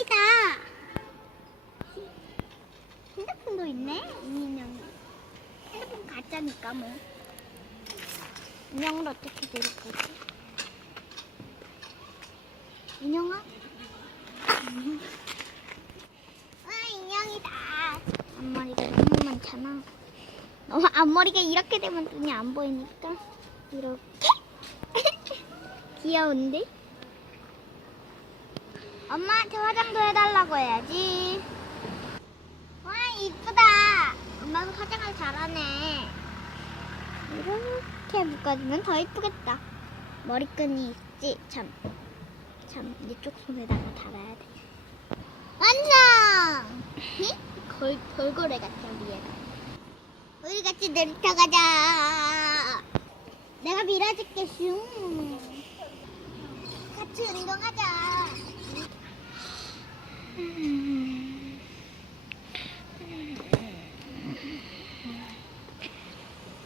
인형이다. 핸드폰도 있네. 이 인형이. 핸드폰 가짜니까 뭐. 인형을 어떻게 데릴 거지? 인형아? 아 인형이다. 앞머리가 너무 많잖아. 어, 앞머리가 이렇게 되면 눈이 안 보이니까 이렇게 귀여운데? 엄마한테 화장도 해달라고 해야지. 와 이쁘다. 엄마가 화장을 잘하네. 이렇게 묶어주면 더 이쁘겠다. 머리끈이 있지 참. 참 이쪽 손에다가 달아야 돼. 완성! 걸, 걸거래 같다 위에가. 우리 같이 놀이터 가자. 내가 밀어줄게 슝. 같이 운동하자.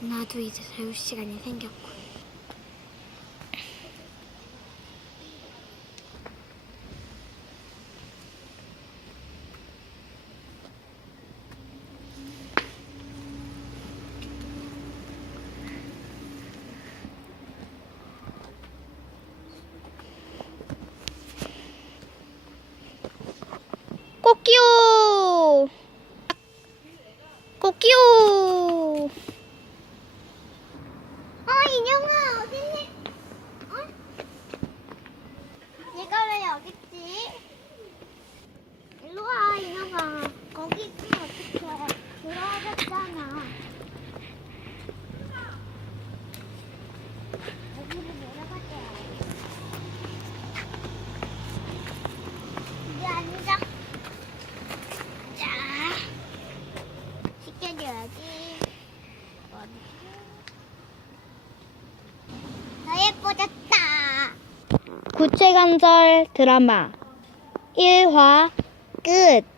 나도 이제 자유 시간이 생겼고. 꽃기요! 꽃기요! 어, 인형아, 어딨니? 어? 얘가 왜 여기 있지? 일로 와, 인형아. 거기 있으면 어떡해. 들어가잖아. 여기로 내려가자. 여기 앉아. 자, 시켜줘야지. 나 예뻐졌다. 구체관절 드라마. 1화 끝